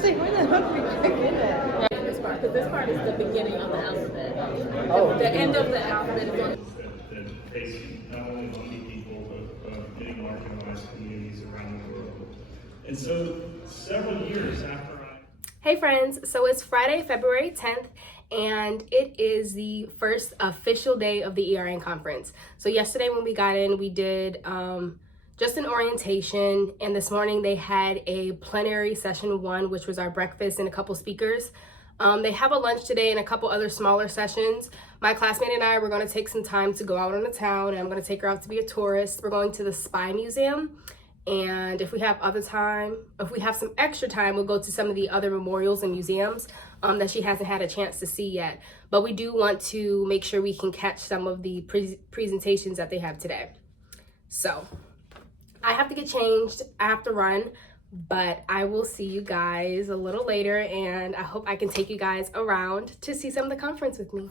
say, where the fuck did we get that? This part, because this part is the beginning of the alphabet. Oh, The end of the alphabet is on. That face not only Monkey people, but many marginalized communities around the world. And so, several years after Hey friends, so it's Friday, February 10th, and it is the first official day of the ERN conference. So yesterday when we got in, we did just an orientation, and this morning they had a plenary session 1, which was our breakfast and a couple speakers. They have a lunch today and a couple other smaller sessions. My classmate and I were going to take some time to go out on the town, and I'm going to take her out to be a tourist. We're going to the Spy Museum. And if we have some extra time, we'll go to some of the other memorials and museums that she hasn't had a chance to see yet. But we do want to make sure we can catch some of the presentations that they have today. So I have to get changed. I have to run, but I will see you guys a little later, and I hope I can take you guys around to see some of the conference with me.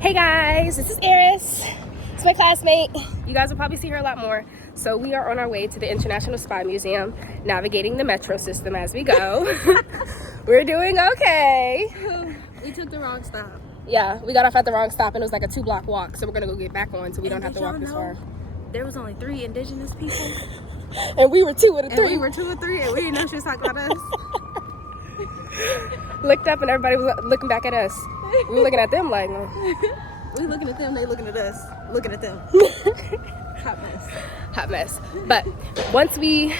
Hey guys, this is Eris. It's my classmate. You guys will probably see her a lot more. So we are on our way to the International Spy Museum, navigating the metro system as we go. We're doing okay. We took the wrong stop. Yeah, we got off at the wrong stop, and it was like a 2-block walk. So we're gonna go get back on so we don't have to walk this far. There was only 3 indigenous people. And we were 2 of the 3. And we were 2 or 3, and we didn't know she was talking about us. Looked up and everybody was looking back at us. We were looking at them like, We looking at them, they looking at us. Looking at them. Hot mess. Hot mess. But once we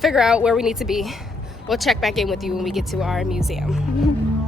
figure out where we need to be, we'll check back in with you when we get to our museum.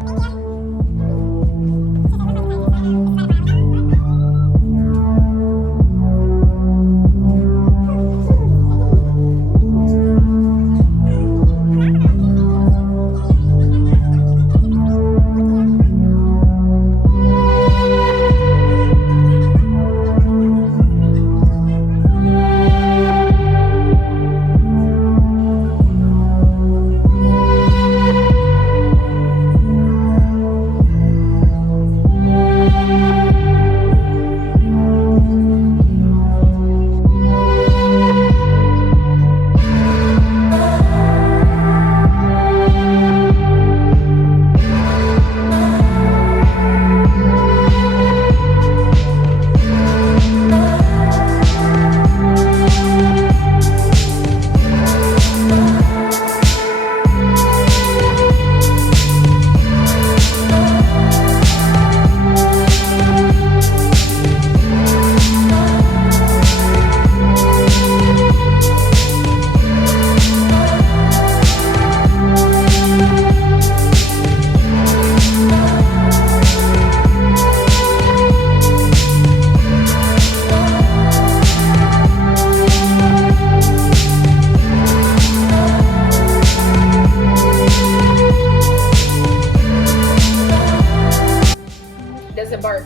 Does it bark?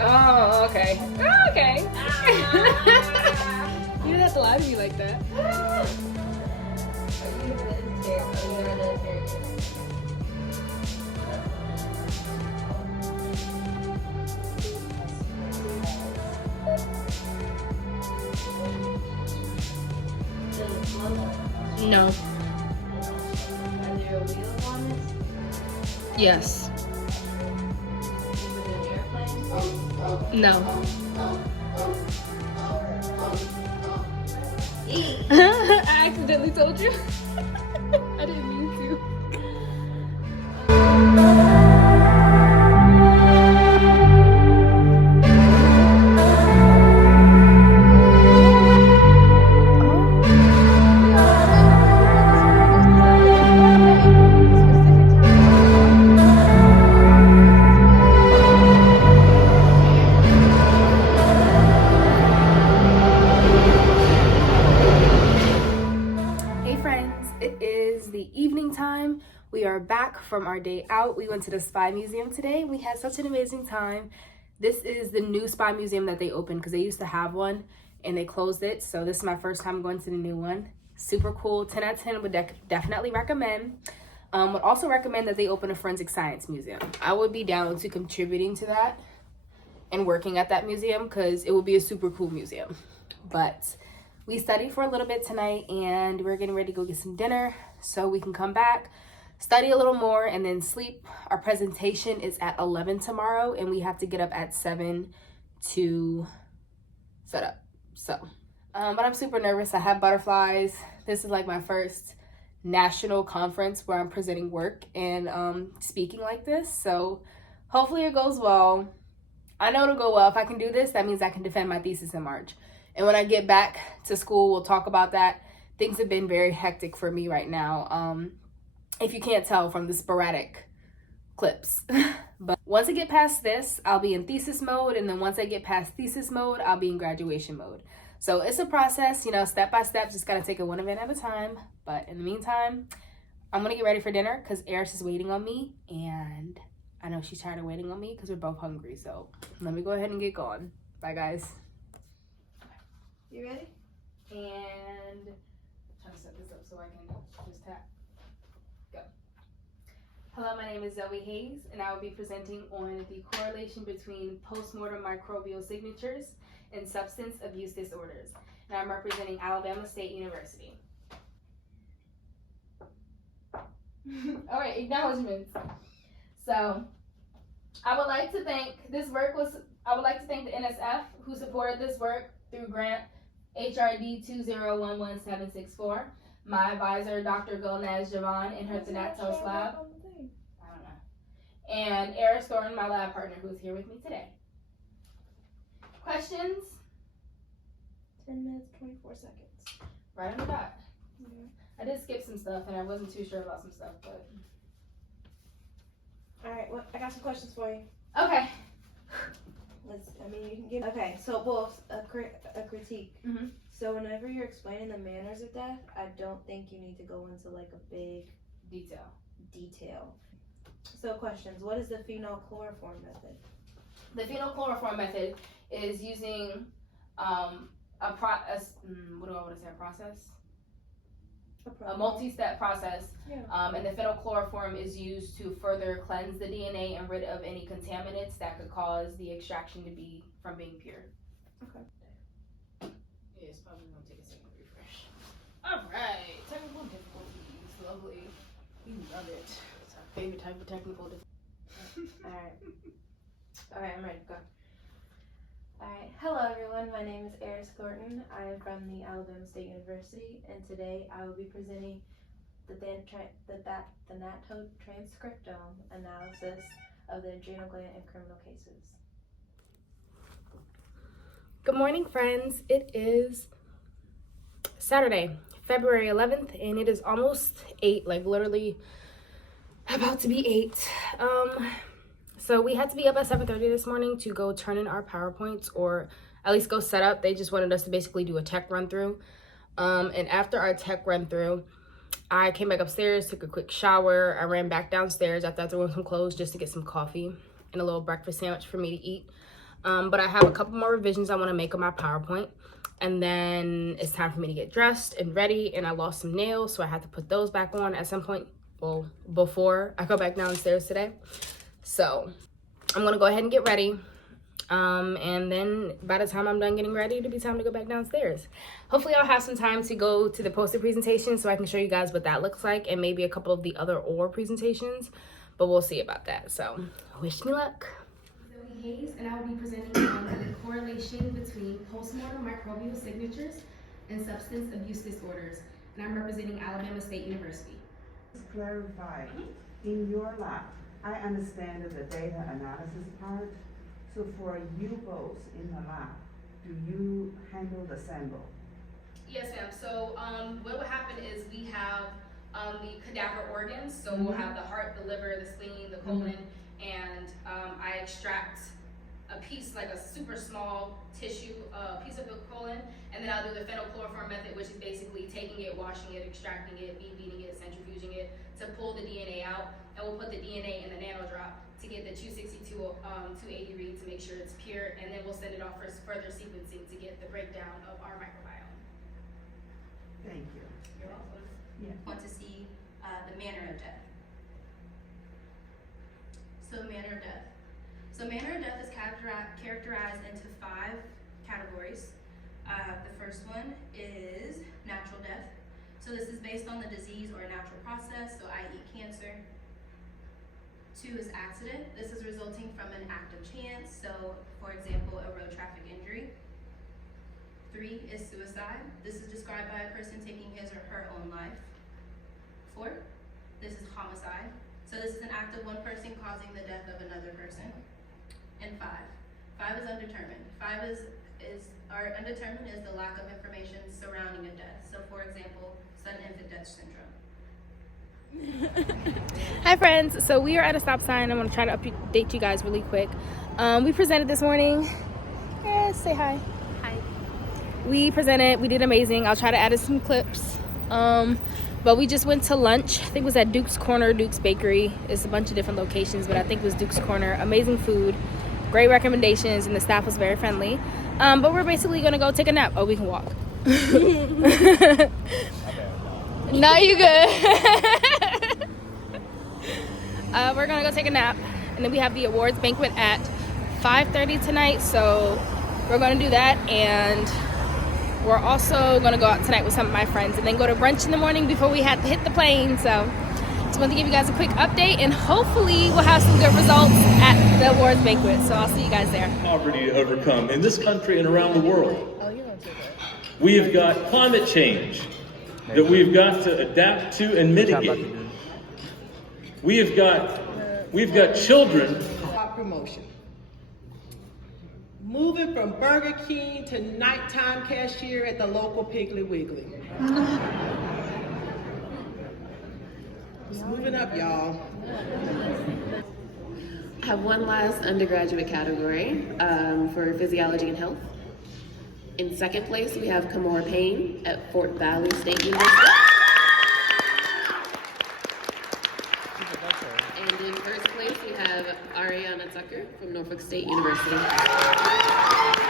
Oh, okay. Oh, okay. You didn't have to lie to me like that. No. Yes. No. I accidentally told you. I didn't mean to. We are back from our day out. We went to the Spy Museum today. We had such an amazing time. This is the new Spy Museum that they opened because they used to have one. and they closed it. So this is my first time going to the new one. Super cool, 10 out of 10, would definitely recommend. Would also recommend that they open a forensic science museum. I would be down to contributing to that and working at that museum because it would be a super cool museum. But we studied for a little bit tonight and we're getting ready to go get some dinner so we can come back, study a little more, and then sleep. Our presentation is at 11 tomorrow and we have to get up at 7 to set up. So, but I'm super nervous. I have butterflies. This is like my first national conference where I'm presenting work and speaking like this. So hopefully it goes well. I know it'll go well. If I can do this, that means I can defend my thesis in March. And when I get back to school, we'll talk about that. Things have been very hectic for me right now. If you can't tell from the sporadic clips. But once I get past this, I'll be in thesis mode. And then once I get past thesis mode, I'll be in graduation mode. So it's a process, you know, step by step, just gotta take it one event at a time. But in the meantime, I'm gonna get ready for dinner because Eris is waiting on me. And I know she's tired of waiting on me because we're both hungry. So let me go ahead and get going. Bye, guys. You ready? And try to set this up so I can just tap. Go. Hello, my name is Zoe Hayes, and I will be presenting on the correlation between postmortem microbial signatures and substance abuse disorders. And I'm representing Alabama State University. All right, acknowledgements. So I would like to thank the NSF who supported this work through grant HRD 2011764. My advisor, Dr. Gulnaz Javan, in her Thanatos lab. I don't know. And Eris Thornton, my lab partner, who is here with me today. Questions? 10 minutes, 24 seconds. Right on the dot. Yeah. I did skip some stuff and I wasn't too sure about some stuff, but. All right, well, I got some questions for you. Okay. You can give. Okay, so both a critique. Mm-hmm. So whenever you're explaining the manners of death, I don't think you need to go into like a big detail. So questions. What is the phenylchloroform method? The phenylchloroform method is using a multi-step process. Yeah. And the phenylchloroform is used to further cleanse the DNA and rid of any contaminants that could cause the extraction to be from being pure. Okay. Yeah, it's probably gonna take a second to refresh. All right, technical difficulties, lovely. We love it. It's our favorite type of technical difficulty. All right, I'm ready to go. All right, hello everyone. My name is Eris Thornton. I am from the Alabama State University, and today I will be presenting the thanatotranscriptome analysis of the adrenal gland in criminal cases. Good morning, friends. It is Saturday, February 11th, and it is almost 8, like literally about to be 8. So we had to be up at 7:30 this morning to go turn in our PowerPoints, or at least go set up. They just wanted us to basically do a tech run through. And after our tech run through, I came back upstairs, took a quick shower. I ran back downstairs after I threw on some clothes just to get some coffee and a little breakfast sandwich for me to eat. But I have a couple more revisions I want to make on my PowerPoint. And then it's time for me to get dressed and ready. And I lost some nails, so I had to put those back on at some point. Well, before I go back downstairs today. So I'm going to go ahead and get ready. And then by the time I'm done getting ready, it'll be time to go back downstairs. Hopefully I'll have some time to go to the poster presentation so I can show you guys what that looks like, and maybe a couple of the other OR presentations, but we'll see about that. So wish me luck. Zoe Hayes, and I will be presenting on the correlation between postmortem microbial signatures and substance abuse disorders, and I'm representing Alabama State University. Clarify, in your lab, I understand the data analysis part. So for you both in the lab, do you handle the sample? Yes, ma'am. So what will happen is we have the cadaver organs. So we'll have the heart, the liver, the spleen, the colon, and I extract a piece, like a super small tissue, piece of the colon, and then I'll do the phenylchloroform method, which is basically taking it, washing it, extracting it, beating it, centrifuging it to pull the DNA out, and we'll put the DNA in the nanodrop to get the 260 280 read to make sure it's pure, and then we'll send it off for further sequencing to get the breakdown of our microbiome. Thank you. You're welcome. Yeah. Want to see the manner of death. So manner of death. So manner of death is characterized into 5 categories. The first one is natural death. So this is based on the disease or a natural process, so i.e. cancer. 2 is accident. This is resulting from an act of chance, so for example, a road traffic injury. 3 is suicide. This is described by a person taking his or her own life. 4, this is homicide. So this is an act of one person causing the death of another person. And 5 is undetermined. 5 is undetermined is the lack of information surrounding a death. So for example, sudden infant death syndrome. Hi friends, so we are at a stop sign. I'm going to try to update you guys really quick. We presented this morning. Say hi. Hi. We presented, we did amazing. I'll try to add some clips. But we just went to lunch. I think it was at Duke's Corner, Duke's Bakery. It's a bunch of different locations, but I think it was Duke's Corner. Amazing food, great recommendations, and the staff was very friendly. But we're basically going to go take a nap. Oh, we can walk. No, you good. We're gonna go take a nap, and then we have the awards banquet at 5:30 tonight, so we're gonna do that, and we're also gonna go out tonight with some of my friends and then go to brunch in the morning before we have to hit the plane. So just wanted to give you guys a quick update, and hopefully we'll have some good results at the awards banquet. So I'll see you guys there. Poverty to overcome in this country and around the world. We have got climate change that we've got to adapt to and mitigate. We've got children. Promotion. Moving from Burger King to nighttime cashier at the local Piggly Wiggly. Just moving up, y'all. I have one last undergraduate category for physiology and health. In second place, we have Kamora Payne at Fort Valley State University. And in first place, we have Ariana Tucker from Norfolk State University.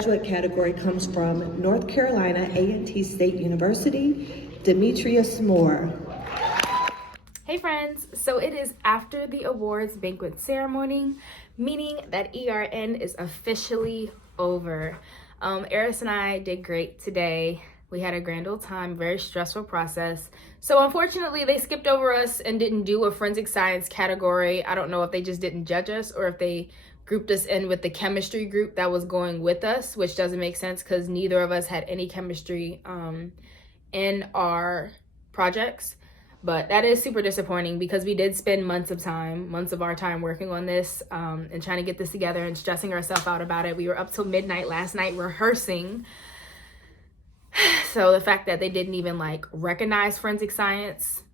Graduate category comes from North Carolina A&T State University, Demetrius Moore. Hey friends, so it is after the awards banquet ceremony, meaning that ERN is officially over. Eris and I did great today. We had a grand old time, very stressful process. So unfortunately, they skipped over us and didn't do a forensic science category. I don't know if they just didn't judge us or if they grouped us in with the chemistry group that was going with us, which doesn't make sense because neither of us had any chemistry in our projects. But that is super disappointing because we did spend months of our time working on this and trying to get this together and stressing ourselves out about it. We were up till midnight last night rehearsing. So the fact that they didn't even like recognize forensic science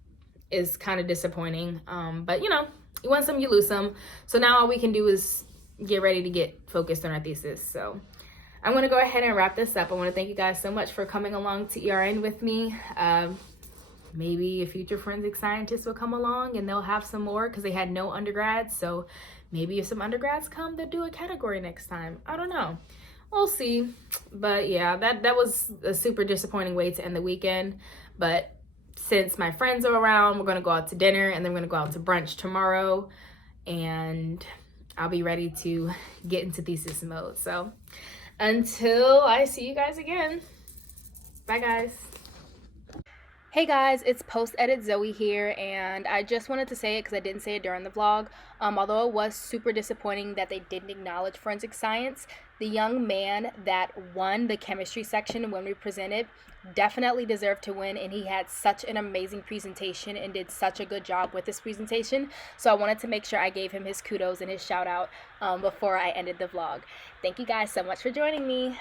is kind of disappointing. But you know, you win some, you lose some. So now all we can do is get ready to get focused on our thesis. So I'm going to go ahead and wrap this up. I want to thank you guys so much for coming along to ERN with me. Maybe a future forensic scientist will come along and they'll have some more because they had no undergrads. So maybe if some undergrads come, they'll do a category next time. I don't know. We'll see. But yeah, that was a super disappointing way to end the weekend. But since my friends are around, we're going to go out to dinner and then we're going to go out to brunch tomorrow. And I'll be ready to get into thesis mode. So until I see you guys again. Bye guys. Hey guys, it's post-edit Zoe here, and I just wanted to say it because I didn't say it during the vlog. Although it was super disappointing that they didn't acknowledge forensic science, the young man that won the chemistry section when we presented definitely deserved to win, and he had such an amazing presentation and did such a good job with this presentation. So I wanted to make sure I gave him his kudos and his shout out before I ended the vlog. Thank you guys so much for joining me.